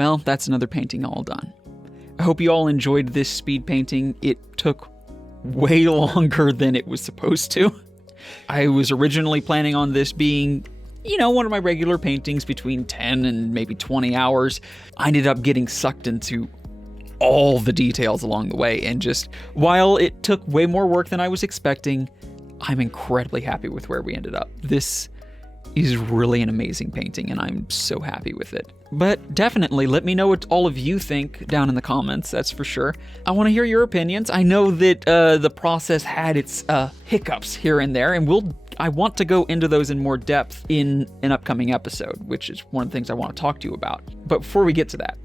well, that's another painting all done. I hope you all enjoyed this speed painting. It took way longer than it was supposed to. I was originally planning on this being, one of my regular paintings between 10 and maybe 20 hours. I ended up getting sucked into all the details along the way, and just, while it took way more work than I was expecting, I'm incredibly happy with where we ended up. This is really an amazing painting, and I'm so happy with it. But definitely let me know what all of you think down in the comments, that's for sure. I want to hear your opinions. I know that the process had its hiccups here and there, and I want to go into those in more depth in an upcoming episode, which is one of the things I want to talk to you about. But before we get to that,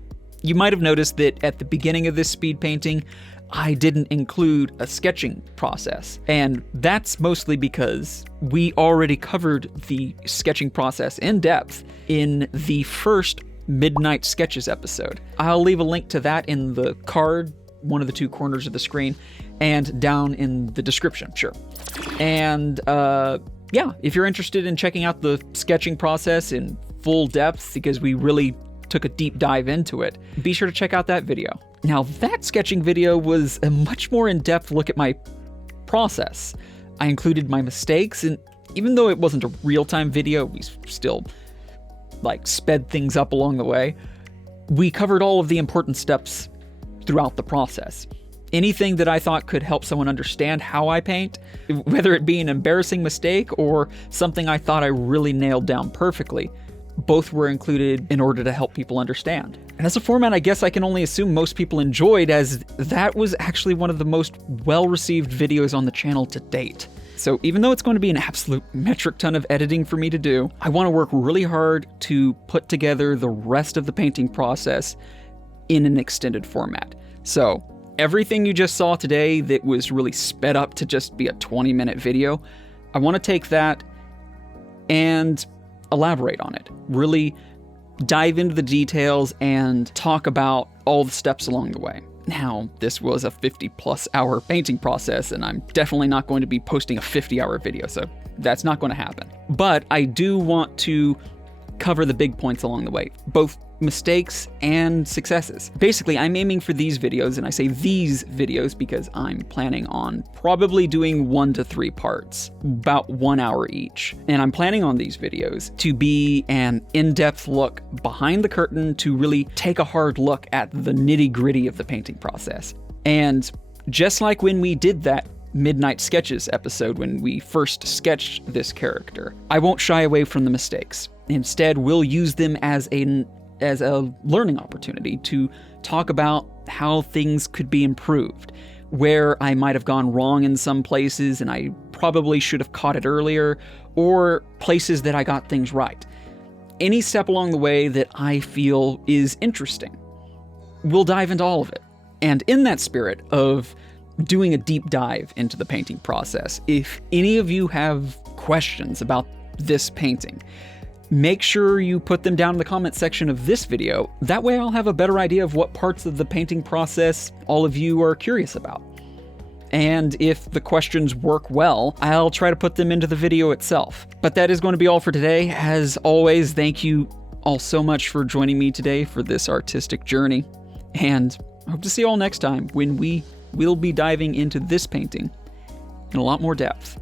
you might have noticed that at the beginning of this speed painting, I didn't include a sketching process. And that's mostly because we already covered the sketching process in depth in the first Midnight Sketches episode. I'll leave a link to that in the card, one of the two corners of the screen, and down in the description, sure. And yeah, if you're interested in checking out the sketching process in full depth, because we really took a deep dive into it, be sure to check out that video. Now, that sketching video was a much more in-depth look at my process. I included my mistakes, and even though it wasn't a real-time video, we still sped things up along the way. We covered all of the important steps throughout the process. Anything that I thought could help someone understand how I paint, whether it be an embarrassing mistake or something I thought I really nailed down perfectly, both were included in order to help people understand. And as a format, I guess I can only assume most people enjoyed, as that was actually one of the most well-received videos on the channel to date. So even though it's going to be an absolute metric ton of editing for me to do, I want to work really hard to put together the rest of the painting process in an extended format. So everything you just saw today that was really sped up to just be a 20-minute video, I want to take that and elaborate on it, really dive into the details and talk about all the steps along the way. Now, this was a 50+ hour painting process, and I'm definitely not going to be posting a 50-hour video, so that's not going to happen. But I do want to cover the big points along the way, both mistakes and successes. Basically, I'm aiming for these videos, and I say these videos because I'm planning on probably doing 1 to 3 parts, about 1 hour each. And I'm planning on these videos to be an in-depth look behind the curtain, to really take a hard look at the nitty-gritty of the painting process. And just like when we did that Midnight Sketches episode when we first sketched this character, I won't shy away from the mistakes. Instead, we'll use them as a learning opportunity to talk about how things could be improved, where I might have gone wrong in some places and I probably should have caught it earlier, or places that I got things right. Any step along the way that I feel is interesting, we'll dive into all of it. And in that spirit of doing a deep dive into the painting process, if any of you have questions about this painting, make sure you put them down in the comment section of this video. That way I'll have a better idea of what parts of the painting process all of you are curious about. And if the questions work well, I'll try to put them into the video itself. But that is going to be all for today. As always, thank you all so much for joining me today for this artistic journey. And I hope to see you all next time when we will be diving into this painting in a lot more depth.